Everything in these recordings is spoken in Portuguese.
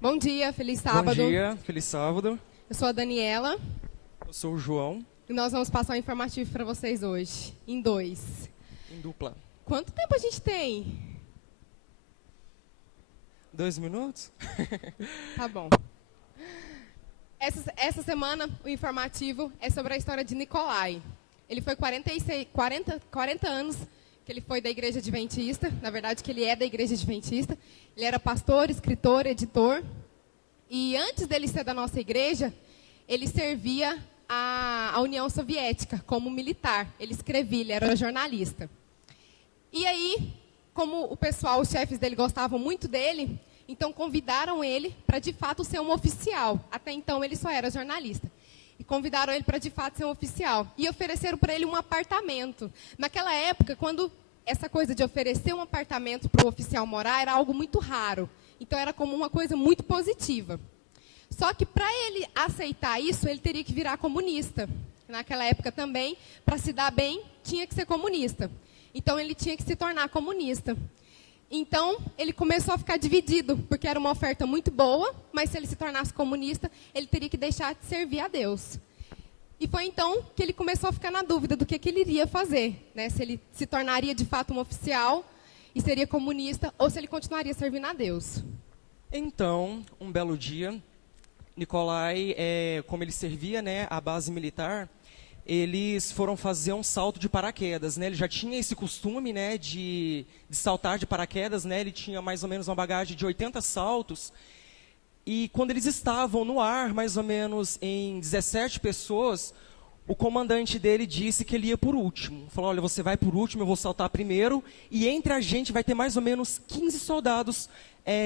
Bom dia, feliz sábado. Bom dia, feliz sábado. Eu sou a Daniela. Eu sou o João. E nós vamos passar um informativo para vocês hoje, em 2. Em dupla. Quanto tempo a gente tem? 2 minutos? Tá bom. Essa semana, o informativo é sobre a história de Nicolai. Ele foi 40 anos que ele foi da Igreja Adventista. Na verdade, que ele é da Igreja Adventista. Ele era pastor, escritor, editor. E antes dele ser da nossa igreja, ele servia a União Soviética como militar. Ele escrevia, ele era jornalista. E aí, como o pessoal, os chefes dele gostavam muito dele, então convidaram ele para de fato ser um oficial. Até então ele só era jornalista. E convidaram ele para de fato ser um oficial. E ofereceram para ele um apartamento. Naquela época, quando essa coisa de oferecer um apartamento para o oficial morar era algo muito raro. Então era como uma coisa muito positiva. Só que para ele aceitar isso, ele teria que virar comunista. Naquela época também, para se dar bem, tinha que ser comunista. Então ele tinha que se tornar comunista. Então ele começou a ficar dividido, porque era uma oferta muito boa, mas se ele se tornasse comunista, ele teria que deixar de servir a Deus. E foi então que ele começou a ficar na dúvida do que ele iria fazer, né? Se ele se tornaria de fato um oficial e seria comunista, ou se ele continuaria servindo a Deus. Então, um belo dia, Nicolai, como ele servia, né, a base militar, eles foram fazer um salto de paraquedas, né? Ele já tinha esse costume, né, de saltar de paraquedas, né? Ele tinha mais ou menos uma bagagem de 80 saltos. E quando eles estavam no ar, mais ou menos em 17 pessoas, o comandante dele disse que ele ia por último. Falou, olha, você vai por último, eu vou saltar primeiro, e entre a gente vai ter mais ou menos 15 soldados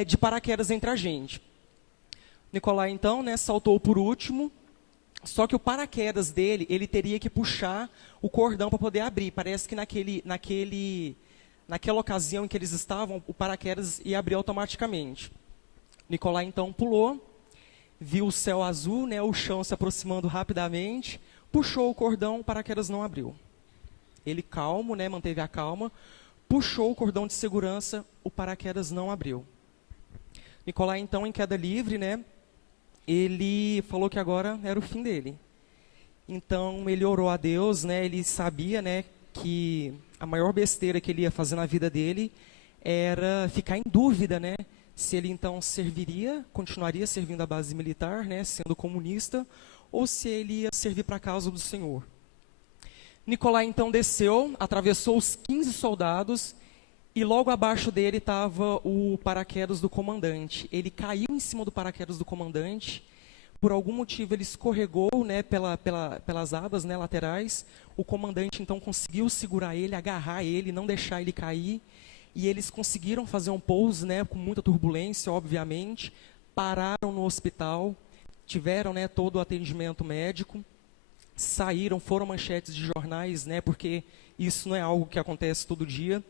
de paraquedas entre a gente. Nicolai, então, né, saltou por último, só que o paraquedas dele, ele teria que puxar o cordão para poder abrir. Parece que naquela ocasião em que eles estavam, o paraquedas ia abrir automaticamente. Nicolai, então, pulou, viu o céu azul, né, o chão se aproximando rapidamente, puxou o cordão, o paraquedas não abriu. Ele calmo, né, manteve a calma, puxou o cordão de segurança, o paraquedas não abriu. Nicolai, então, em queda livre, né, ele falou que agora era o fim dele. Então, ele orou a Deus, né, ele sabia, né, que a maior besteira que ele ia fazer na vida dele era ficar em dúvida, né, se ele então continuaria servindo a base militar, né, sendo comunista, ou se ele ia servir para a causa do Senhor. Nicolai então desceu, atravessou os 15 soldados, e logo abaixo dele estava o paraquedas do comandante. Ele caiu em cima do paraquedas do comandante, por algum motivo ele escorregou, né, pelas abas, né, laterais. O comandante então conseguiu segurar ele, agarrar ele, não deixar ele cair. E eles conseguiram fazer um pouso, né, com muita turbulência, obviamente. Pararam no hospital, tiveram, né, todo o atendimento médico. Saíram, foram manchetes de jornais, né, porque isso não é algo que acontece todo dia.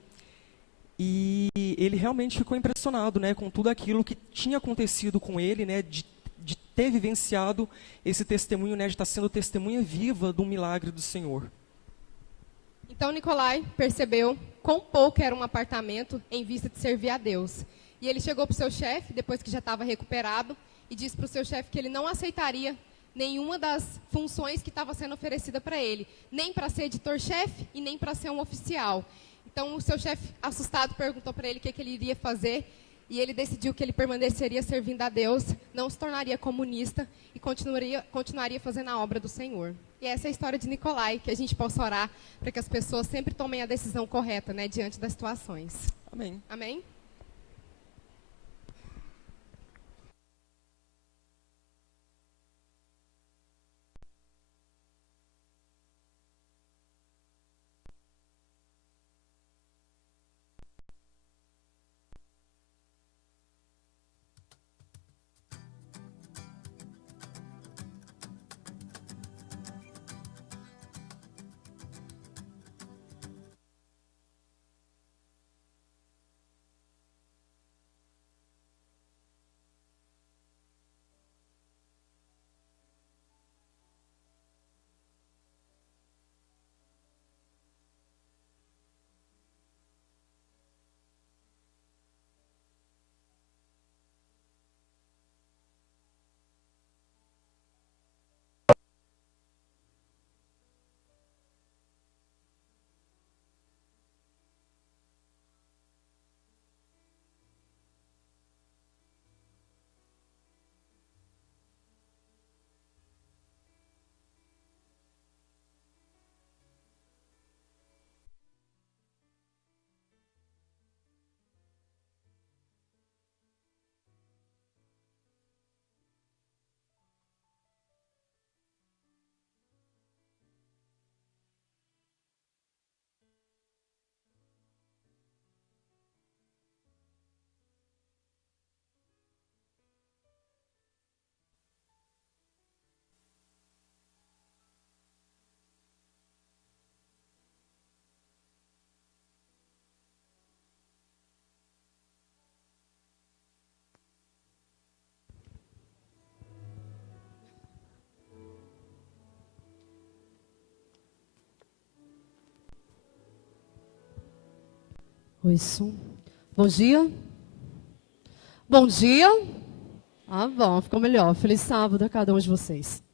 E ele realmente ficou impressionado, né, com tudo aquilo que tinha acontecido com ele, né, de ter vivenciado esse testemunho, né, de estar sendo testemunha viva do milagre do Senhor. Então Nicolai percebeu quão pouco era um apartamento em vista de servir a Deus. E ele chegou para o seu chefe, depois que já estava recuperado, e disse para o seu chefe que ele não aceitaria nenhuma das funções que estava sendo oferecida para ele, nem para ser editor-chefe e nem para ser um oficial. Então o seu chefe, assustado, perguntou para ele o que ele iria fazer, e ele decidiu que ele permaneceria servindo a Deus, não se tornaria comunista e continuaria fazendo a obra do Senhor. E essa é a história de Nicolai, que a gente possa orar para que as pessoas sempre tomem a decisão correta, né, diante das situações. Amém. Amém? Oi, som. Bom dia. Bom dia. Ah, bom, ficou melhor. Feliz sábado a cada um de vocês.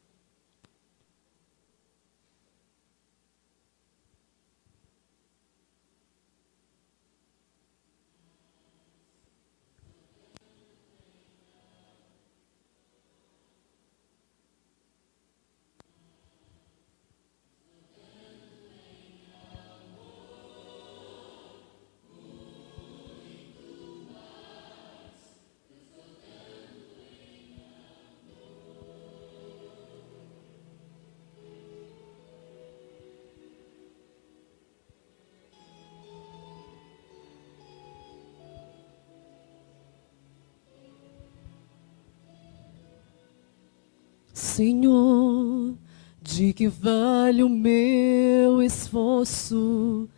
Senhor, de que vale o meu esforço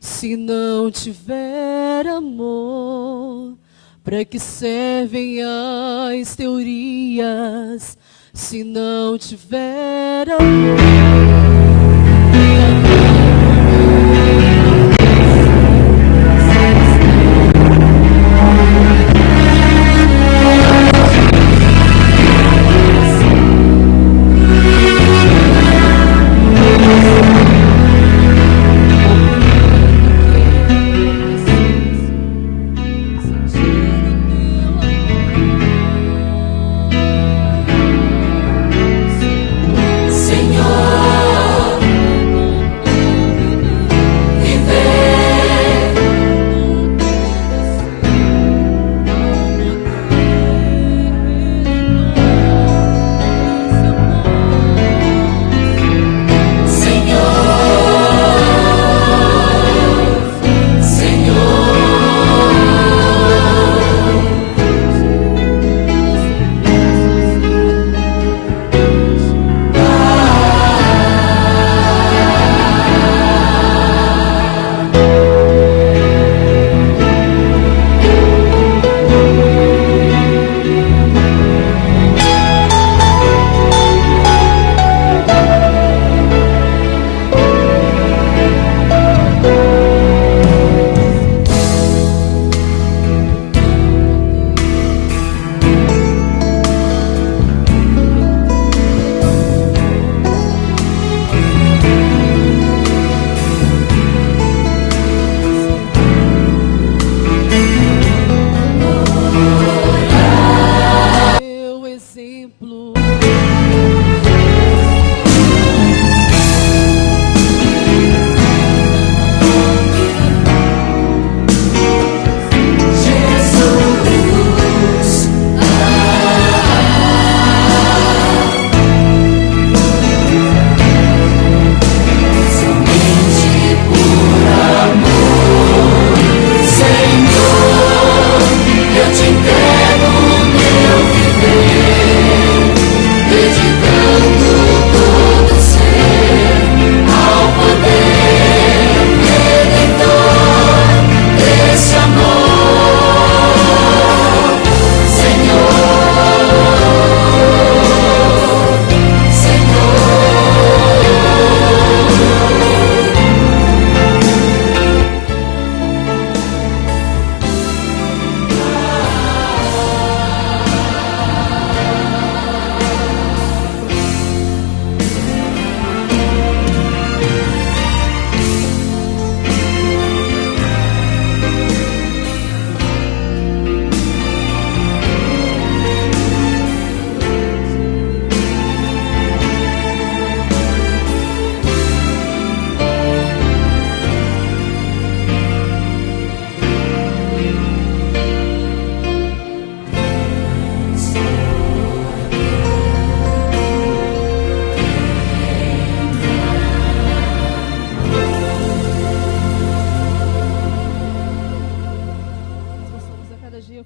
se não tiver amor? Para que servem as teorias se não tiver amor?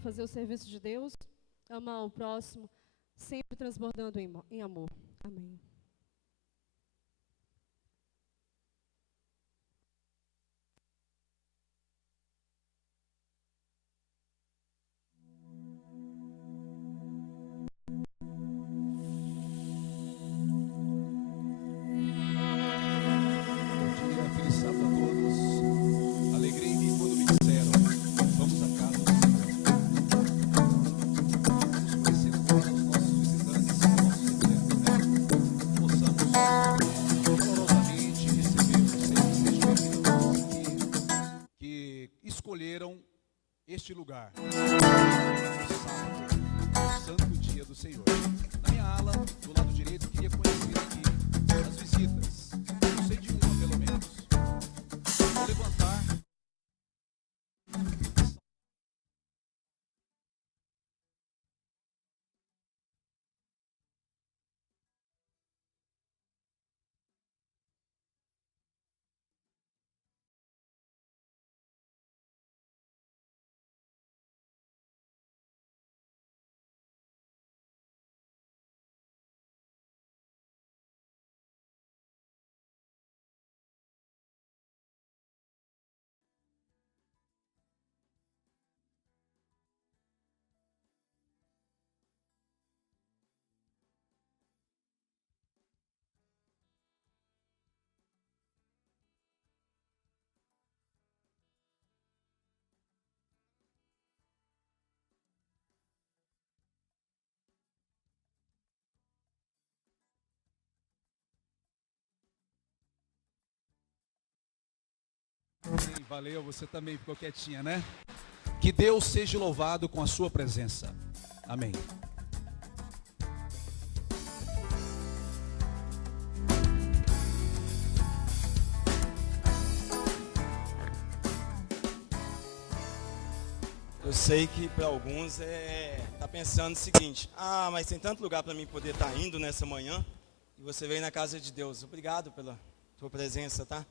Fazer o serviço de Deus, amar o próximo, sempre transbordando em amor. Amém. Bom dia, feliz sábado a todos. Alegrei-me quando me disseram: escolheram este lugar, sábado, santo dia do Senhor. Na minha ala, do lado direito, eu queria conhecer aqui as visitas. Eu sei de uma, pelo menos. Vou levantar. Valeu, você também ficou quietinha, né? Que Deus seja louvado com a sua presença. Amém. Eu sei que para alguns tá pensando o seguinte: ah, mas tem tanto lugar para mim poder estar indo nessa manhã e você veio na casa de Deus. Obrigado pela tua presença, tá?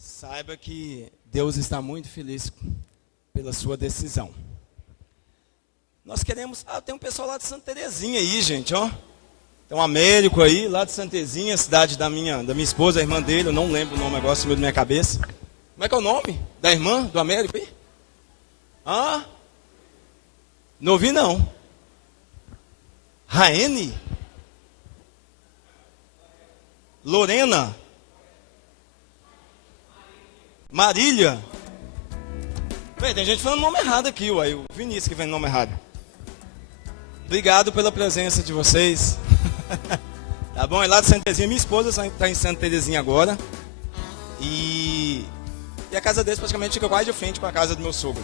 Saiba que Deus está muito feliz pela sua decisão. Nós queremos... Ah, tem um pessoal lá de Santa Terezinha aí, gente, ó. Tem um Américo aí, lá de Santa Terezinha, cidade da minha esposa, a irmã dele. Eu não lembro o nome, negócio sumiu da minha cabeça. Como é que é o nome da irmã do Américo aí? Ah? Não ouvi, não. Raene? Lorena? Marília? Bem, tem gente falando nome errado aqui, uai. O Vinícius que vem no nome errado. Obrigado pela presença de vocês. Tá bom? É lá de Santa Terezinha. Minha esposa está em Santa Terezinha agora. E a casa deles praticamente fica quase de frente com a casa do meu sogro.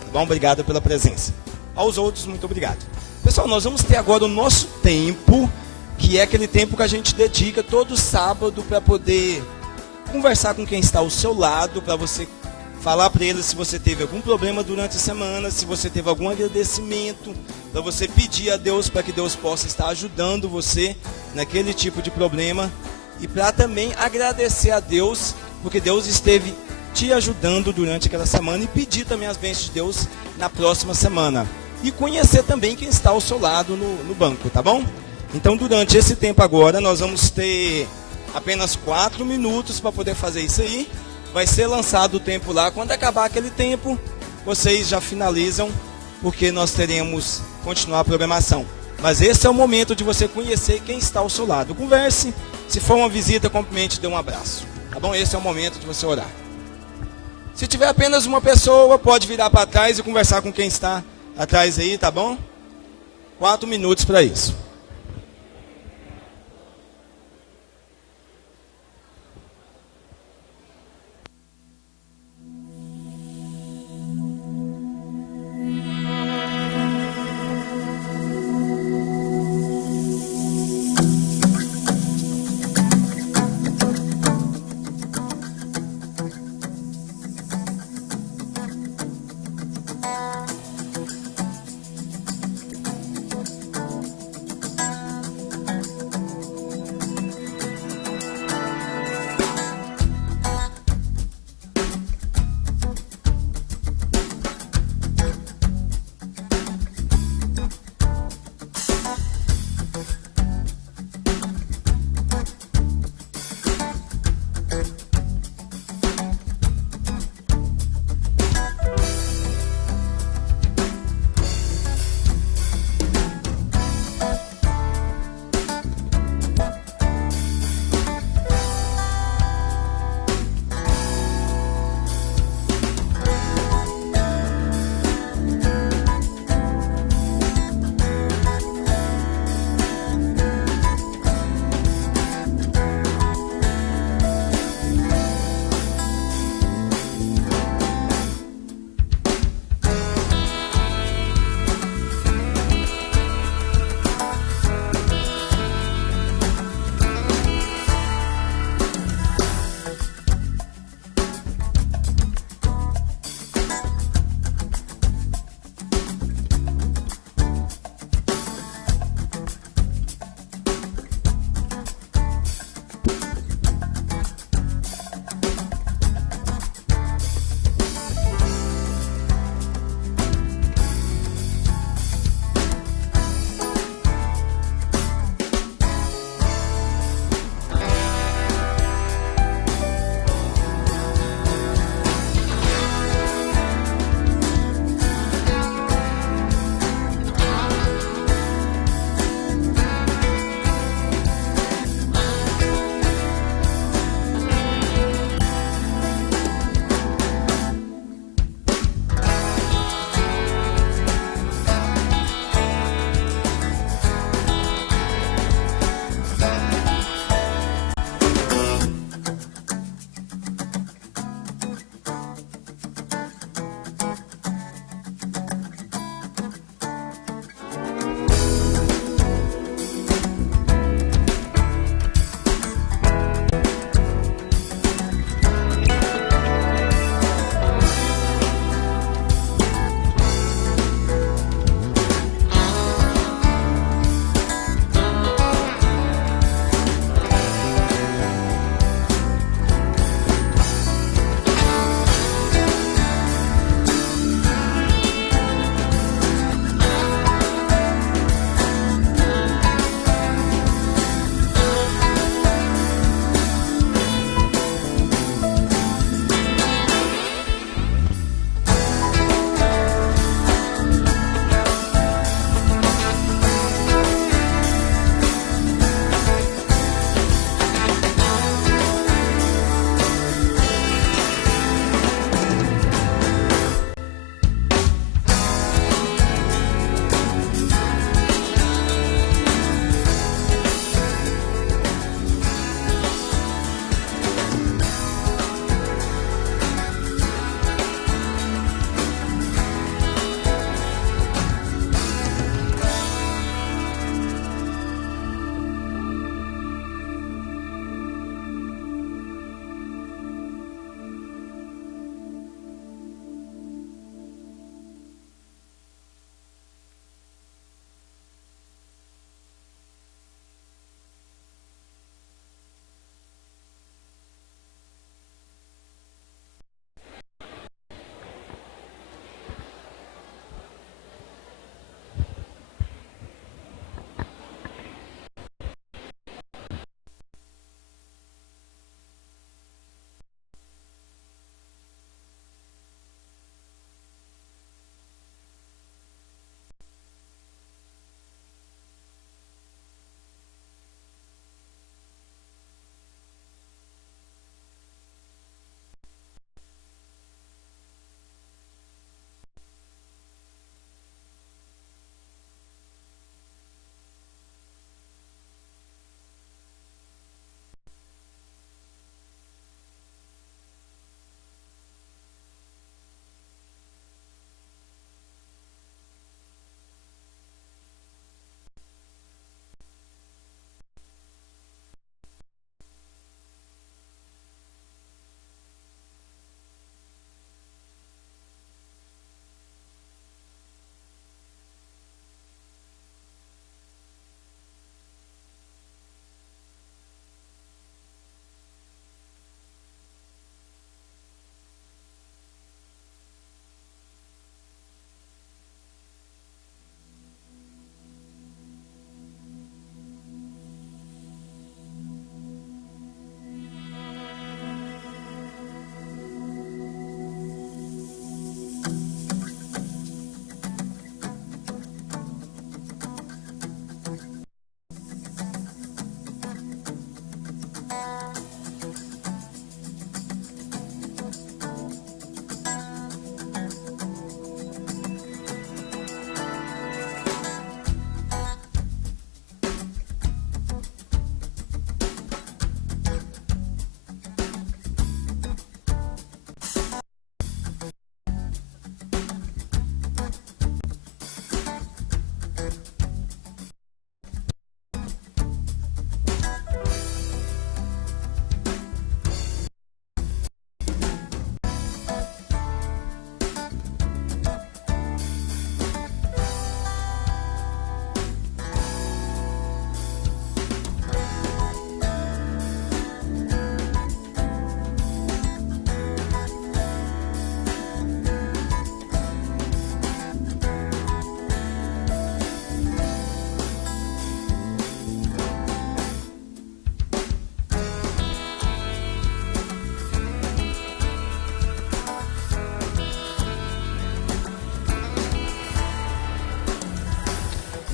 Tá bom? Obrigado pela presença. Aos outros, muito obrigado. Pessoal, nós vamos ter agora o nosso tempo, que é aquele tempo que a gente dedica todo sábado para poder conversar com quem está ao seu lado, para você falar para ele se você teve algum problema durante a semana, se você teve algum agradecimento, para você pedir a Deus para que Deus possa estar ajudando você naquele tipo de problema e para também agradecer a Deus, porque Deus esteve te ajudando durante aquela semana e pedir também as bênçãos de Deus na próxima semana. E conhecer também quem está ao seu lado no banco, tá bom? Então, durante esse tempo agora, nós vamos ter apenas 4 minutos para poder fazer isso aí. Vai ser lançado o tempo lá. Quando acabar aquele tempo, vocês já finalizam, porque nós teremos continuar a programação. Mas esse é o momento de você conhecer quem está ao seu lado. Converse. Se for uma visita, cumprimente, dê um abraço. Tá bom? Esse é o momento de você orar. Se tiver apenas uma pessoa, pode virar para trás e conversar com quem está atrás aí, tá bom? 4 minutos para isso.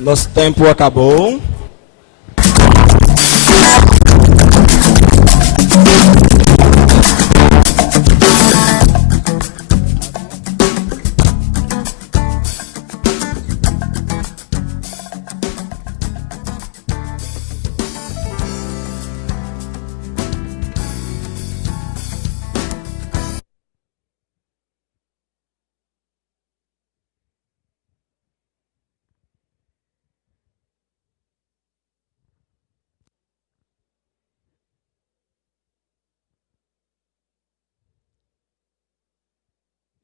Nosso tempo acabou.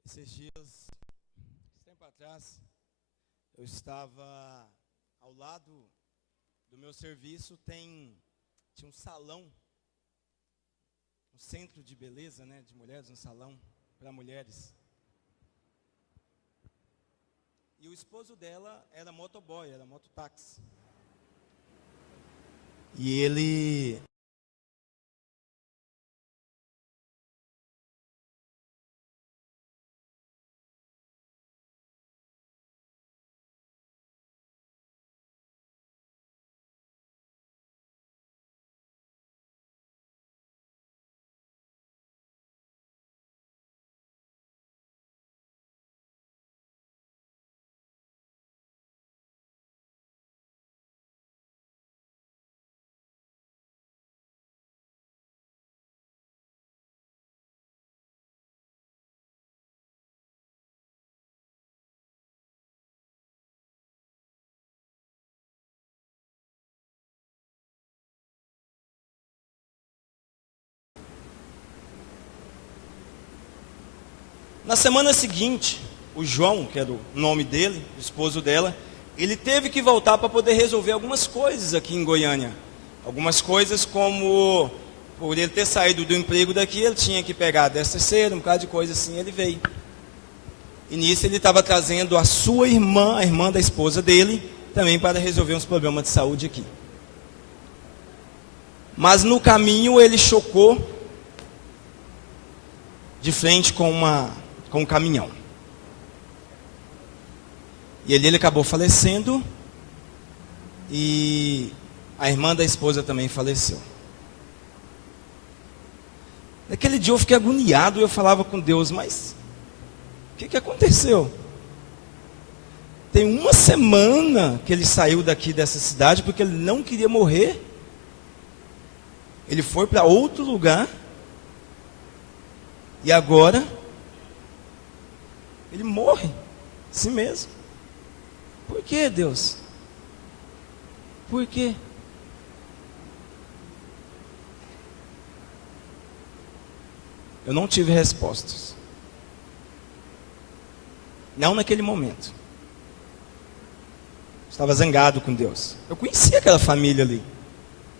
Esses dias, tempo atrás, eu estava ao lado do meu serviço, tinha um salão, um centro de beleza, né, de mulheres, um salão para mulheres. E o esposo dela era motoboy, era mototáxi. E ele... Na semana seguinte, o João, que era o nome dele, o esposo dela, ele teve que voltar para poder resolver algumas coisas aqui em Goiânia. Algumas coisas como, por ele ter saído do emprego daqui, ele tinha que pegar 13º, um bocado de coisa assim, ele veio. E nisso ele estava trazendo a sua irmã, a irmã da esposa dele, também para resolver uns problemas de saúde aqui. Mas no caminho ele chocou de frente com um caminhão. E ele acabou falecendo. E a irmã da esposa também faleceu. Naquele dia eu fiquei agoniado. Eu falava com Deus, mas o que aconteceu? Tem uma semana que ele saiu daqui dessa cidade porque ele não queria morrer. Ele foi para outro lugar. E agora ele morre, assim mesmo. Por que, Deus? Por quê? Eu não tive respostas. Não naquele momento. Estava zangado com Deus. Eu conhecia aquela família ali.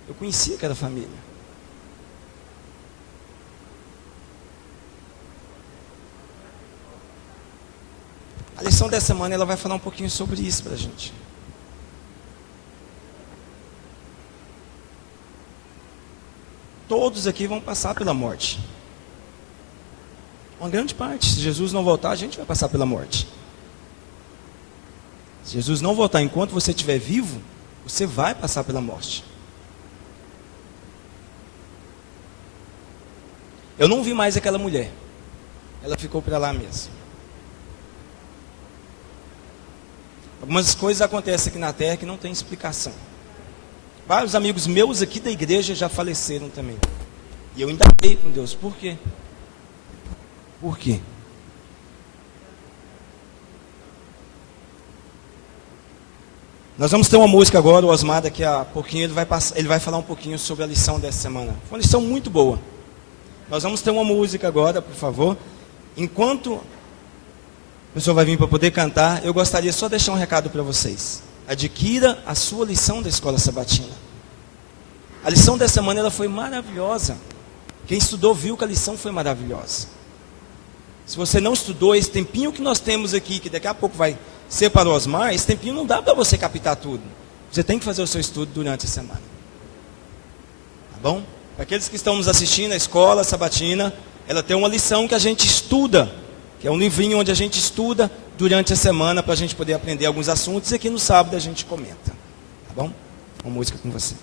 Eu conhecia aquela família. A lição dessa semana ela vai falar um pouquinho sobre isso para a gente. Todos aqui vão passar pela morte. Uma grande parte. Se Jesus não voltar, a gente vai passar pela morte. Se Jesus não voltar enquanto você estiver vivo, você vai passar pela morte. Eu não vi mais aquela mulher. Ela ficou para lá mesmo. Algumas coisas acontecem aqui na terra que não tem explicação. Vários amigos meus aqui da igreja já faleceram também. E eu ainda falei com Deus. Por quê? Por quê? Nós vamos ter uma música agora, o Osmar, daqui a pouquinho ele vai falar um pouquinho sobre a lição dessa semana. Foi uma lição muito boa. Nós vamos ter uma música agora, por favor. Enquanto a pessoa vai vir para poder cantar, eu gostaria só de deixar um recado para vocês. Adquira a sua lição da Escola Sabatina. A lição dessa semana ela foi maravilhosa. Quem estudou viu que a lição foi maravilhosa. Se você não estudou, esse tempinho que nós temos aqui, que daqui a pouco vai ser para o Osmar, esse tempinho não dá para você captar tudo. Você tem que fazer o seu estudo durante a semana. Tá bom? Para aqueles que estão nos assistindo, a Escola Sabatina, ela tem uma lição que a gente estuda, que é um livrinho onde a gente estuda durante a semana para a gente poder aprender alguns assuntos, e aqui no sábado a gente comenta. Tá bom? Uma música com você.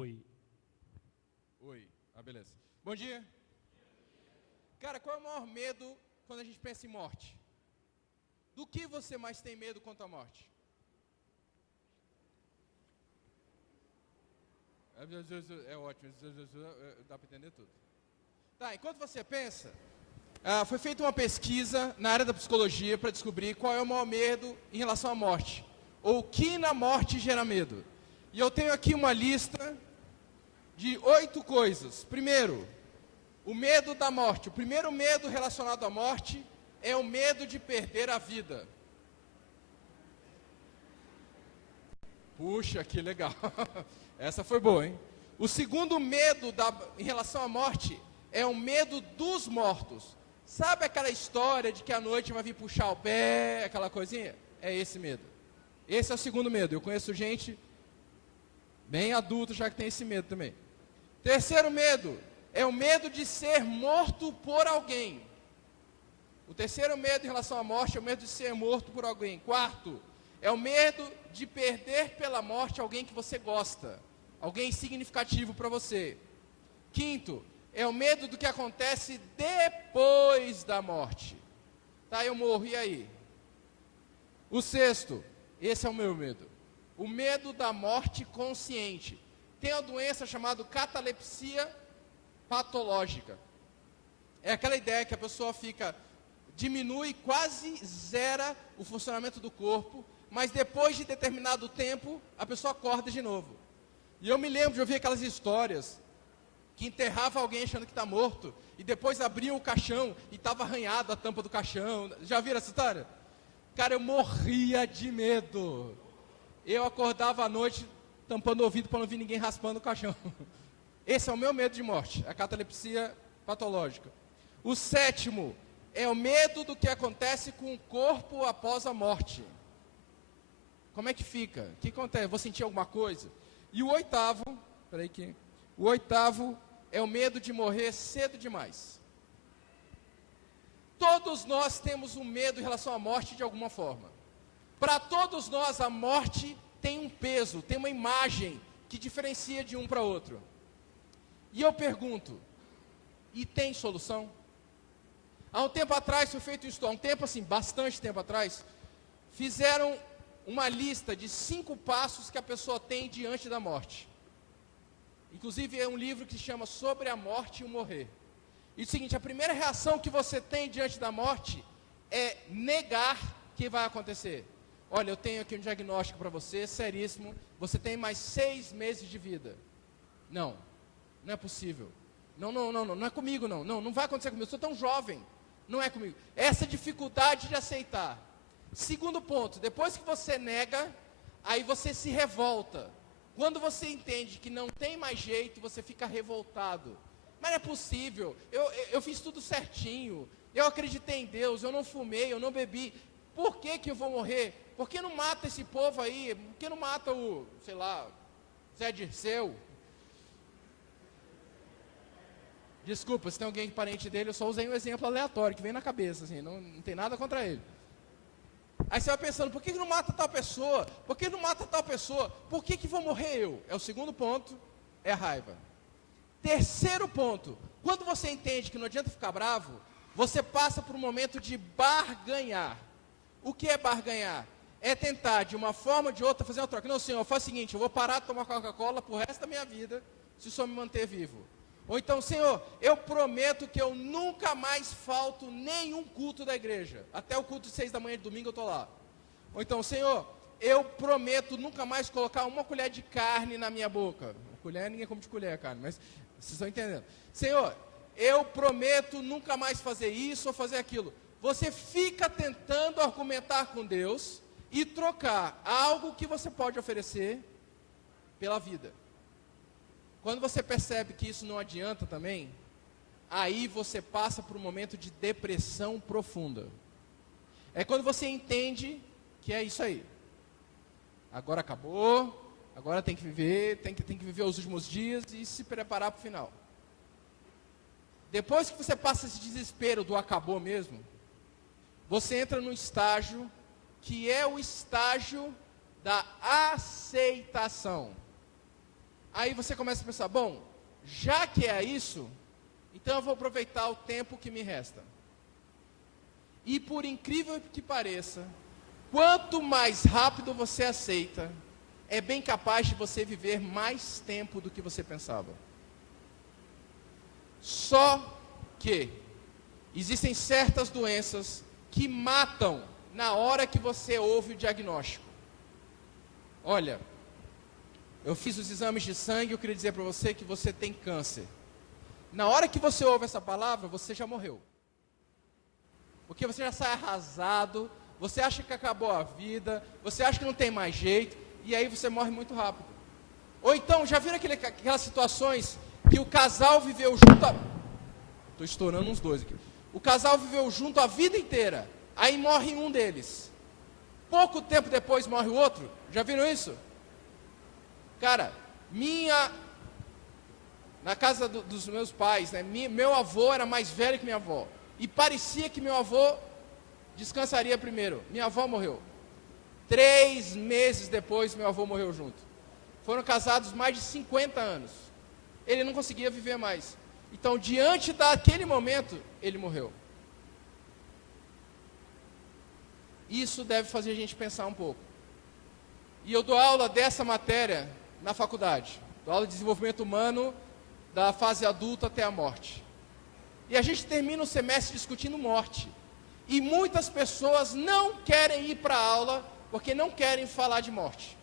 Oi. Oi. Ah, beleza. Bom dia. Cara, qual é o maior medo quando a gente pensa em morte? Do que você mais tem medo quanto à morte? É ótimo, dá para entender tudo. Tá, enquanto você pensa, foi feita uma pesquisa na área da psicologia para descobrir qual é o maior medo em relação à morte, ou o que na morte gera medo. E eu tenho aqui uma lista de 8 coisas. Primeiro, o medo da morte. O primeiro medo relacionado à morte é o medo de perder a vida. Puxa, que legal. Essa foi boa, hein? O segundo medo em relação à morte é o medo dos mortos. Sabe aquela história de que à noite vai vir puxar o pé, aquela coisinha? É esse medo. Esse é o segundo medo. Eu conheço gente bem adulta já que tem esse medo também. Terceiro medo é o medo de ser morto por alguém. O terceiro medo em relação à morte é o medo de ser morto por alguém. Quarto, é o medo de perder pela morte alguém que você gosta, alguém significativo para você. Quinto, é o medo do que acontece depois da morte. Tá, eu morro, e aí? O sexto, esse é o meu medo. O medo da morte consciente. Tem uma doença chamada catalepsia patológica. É aquela ideia que a pessoa diminui, quase zera o funcionamento do corpo, mas depois de determinado tempo, a pessoa acorda de novo. E eu me lembro de ouvir aquelas histórias que enterrava alguém achando que está morto, e depois abriam o caixão e estava arranhado a tampa do caixão. Já viram essa história? Cara, eu morria de medo. Eu acordava à noite tampando o ouvido para não ouvir ninguém raspando o caixão. Esse é o meu medo de morte, a catalepsia patológica. O sétimo é o medo do que acontece com o corpo após a morte. Como é que fica? O que acontece? Vou sentir alguma coisa? E o oitavo, o oitavo é o medo de morrer cedo demais. Todos nós temos um medo em relação à morte de alguma forma. Para todos nós, a morte tem um peso, tem uma imagem que diferencia de um para outro. E eu pergunto, e tem solução? Há um tempo atrás foi feito isso, há um tempo assim, bastante tempo atrás, fizeram uma lista de 5 passos que a pessoa tem diante da morte. Inclusive é um livro que se chama Sobre a Morte e o Morrer. E é o seguinte, a primeira reação que você tem diante da morte é negar que vai acontecer. Olha, eu tenho aqui um diagnóstico para você, seríssimo, você tem mais 6 meses de vida. Não é possível. Não é comigo não vai acontecer comigo, eu sou tão jovem, não é comigo. Essa dificuldade de aceitar. Segundo ponto, depois que você nega, aí você se revolta. Quando você entende que não tem mais jeito, você fica revoltado. Mas não é possível, eu fiz tudo certinho, eu acreditei em Deus, eu não fumei, eu não bebi. Por que eu vou morrer? Por que não mata esse povo aí? Por que não mata Zé Dirceu? Desculpa, se tem alguém parente dele, eu só usei um exemplo aleatório, que vem na cabeça, assim, não tem nada contra ele. Aí você vai pensando, por que não mata tal pessoa? Por que não mata tal pessoa? Por que vou morrer eu? É o segundo ponto, é a raiva. Terceiro ponto, quando você entende que não adianta ficar bravo, você passa por um momento de barganhar. O que é barganhar? É tentar, de uma forma ou de outra, fazer uma troca. Não, senhor, faz o seguinte, eu vou parar de tomar Coca-Cola pro resto da minha vida, se o senhor me manter vivo. Ou então, senhor, eu prometo que eu nunca mais falto nenhum culto da igreja. Até o culto de 6 da manhã de domingo eu estou lá. Ou então, senhor, eu prometo nunca mais colocar uma colher de carne na minha boca. Colher, ninguém come de colher, carne, mas vocês estão entendendo. Senhor, eu prometo nunca mais fazer isso ou fazer aquilo. Você fica tentando argumentar com Deus e trocar algo que você pode oferecer pela vida. Quando você percebe que isso não adianta também, aí você passa por um momento de depressão profunda. É quando você entende que é isso aí. Agora acabou, agora tem que viver, tem que viver os últimos dias e se preparar para o final. Depois que você passa esse desespero do acabou mesmo, você entra num estágio que é o estágio da aceitação. Aí você começa a pensar, bom, já que é isso, então eu vou aproveitar o tempo que me resta. E por incrível que pareça, quanto mais rápido você aceita, é bem capaz de você viver mais tempo do que você pensava. Só que existem certas doenças que matam na hora que você ouve o diagnóstico. Olha, eu fiz os exames de sangue e eu queria dizer para você que você tem câncer. Na hora que você ouve essa palavra, você já morreu. Porque você já sai arrasado, você acha que acabou a vida, você acha que não tem mais jeito, e aí você morre muito rápido. Ou então, já viram aquelas situações que o casal viveu junto Estou estourando uns dois aqui. O casal viveu junto a vida inteira, aí morre um deles. Pouco tempo depois morre o outro. Já viram isso? Cara, na casa dos meus pais, né, meu avô era mais velho que minha avó. E parecia que meu avô descansaria primeiro. Minha avó morreu. 3 meses depois, meu avô morreu junto. Foram casados mais de 50 anos. Ele não conseguia viver mais. Então, diante daquele momento, ele morreu. Isso deve fazer a gente pensar um pouco. E eu dou aula dessa matéria na faculdade. Dou aula de desenvolvimento humano da fase adulta até a morte. E a gente termina o semestre discutindo morte. E muitas pessoas não querem ir para a aula porque não querem falar de morte.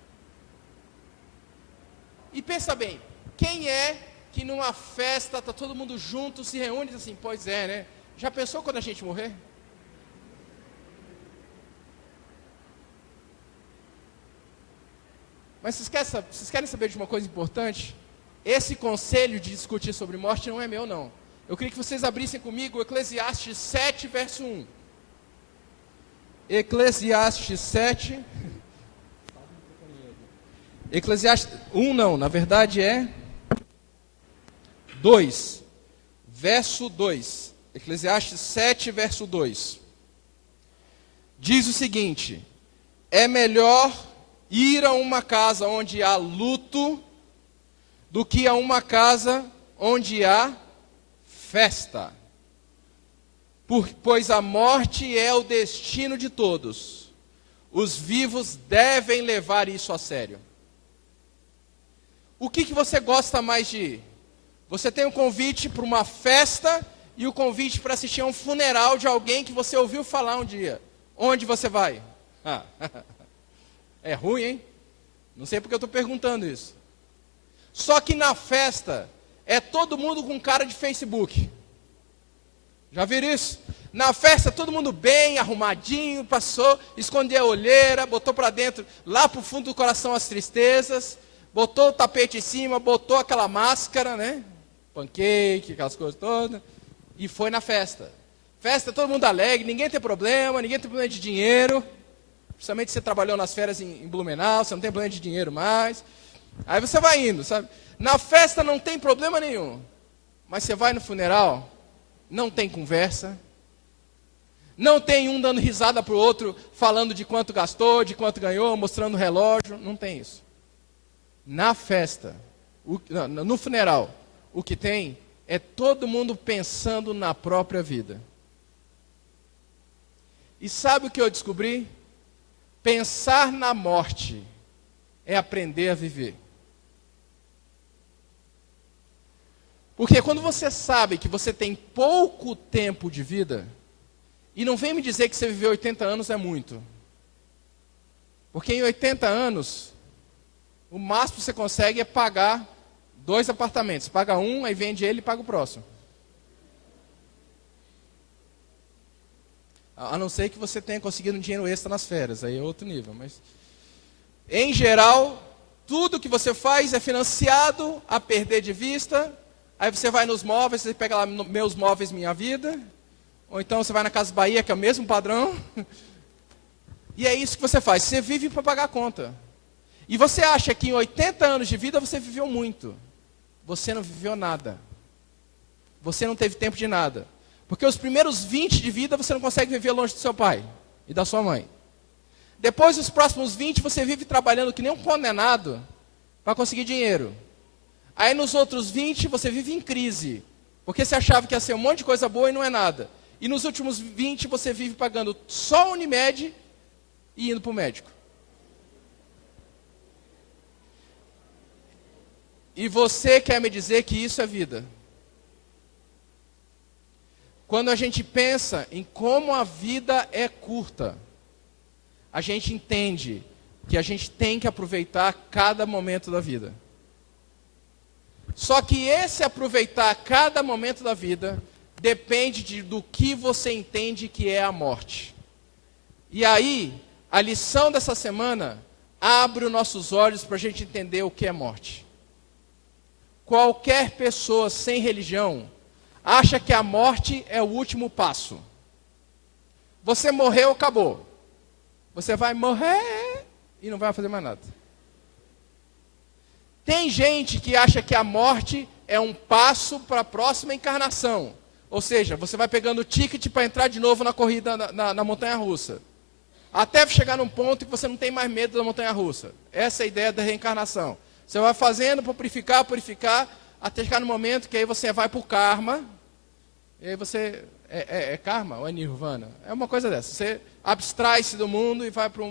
E pensa bem, quem é que numa festa, está todo mundo junto, se reúne e diz assim, pois é, né? Já pensou quando a gente morrer? Mas vocês querem saber de uma coisa importante? Esse conselho de discutir sobre morte não é meu, não. Eu queria que vocês abrissem comigo o Eclesiastes 7, verso 1. Eclesiastes 7. Eclesiastes 1 não, na verdade é 2. Verso 2. Eclesiastes 7, verso 2. Diz o seguinte: é melhor ir a uma casa onde há luto do que a uma casa onde há festa. Pois a morte é o destino de todos. Os vivos devem levar isso a sério. O que você gosta mais de ir? Você tem um convite para uma festa e o convite para assistir a um funeral de alguém que você ouviu falar um dia. Onde você vai? É ruim, hein? Não sei porque eu estou perguntando isso. Só que na festa é todo mundo com cara de Facebook. Já viram isso? Na festa todo mundo bem, arrumadinho, passou, escondeu a olheira, botou para dentro, lá para o fundo do coração as tristezas, botou o tapete em cima, botou aquela máscara, né? Pancake, aquelas coisas todas, e foi na festa. Festa, todo mundo alegre, ninguém tem problema de dinheiro, principalmente se você trabalhou nas férias em Blumenau, você não tem problema de dinheiro mais. Aí você vai indo, sabe? Na festa não tem problema nenhum, mas você vai no funeral, não tem conversa, não tem um dando risada para o outro, falando de quanto gastou, de quanto ganhou, mostrando o relógio, não tem isso. Na festa, no funeral, o que tem é todo mundo pensando na própria vida. E sabe o que eu descobri? Pensar na morte é aprender a viver. Porque quando você sabe que você tem pouco tempo de vida, e não vem me dizer que você viveu 80 anos é muito. Porque em 80 anos, o máximo que você consegue é pagar 2 apartamentos. Paga um, aí vende ele e paga o próximo. A não ser que você tenha conseguido um dinheiro extra nas férias, aí é outro nível. Mas, em geral, tudo que você faz é financiado a perder de vista. Aí você vai nos móveis, você pega lá Meus Móveis Minha Vida. Ou então você vai na Casa Bahia, que é o mesmo padrão. E é isso que você faz. Você vive para pagar a conta. E você acha que em 80 anos de vida você viveu muito. Você não viveu nada. Você não teve tempo de nada. Porque os primeiros 20 de vida você não consegue viver longe do seu pai e da sua mãe. Depois, os próximos 20, você vive trabalhando que nem um condenado para conseguir dinheiro. Aí nos outros 20 você vive em crise, porque você achava que ia ser um monte de coisa boa e não é nada. E nos últimos 20 você vive pagando só Unimed e indo para o médico. E você quer me dizer que isso é vida? Quando a gente pensa em como a vida é curta, a gente entende que a gente tem que aproveitar cada momento da vida. Só que esse aproveitar cada momento da vida depende do que você entende que é a morte. E aí, a lição dessa semana abre os nossos olhos para a gente entender o que é morte. Qualquer pessoa sem religião acha que a morte é o último passo. Você morreu, acabou. Você vai morrer e não vai fazer mais nada. Tem gente que acha que a morte é um passo para a próxima encarnação. Ou seja, você vai pegando o ticket para entrar de novo na corrida na montanha-russa. Até chegar num ponto que você não tem mais medo da montanha-russa. Essa é a ideia da reencarnação. Você vai fazendo, purificar, até chegar no momento que aí você vai para o karma. E aí você... É karma ou é nirvana? É uma coisa dessa. Você abstrai-se do mundo e vai para um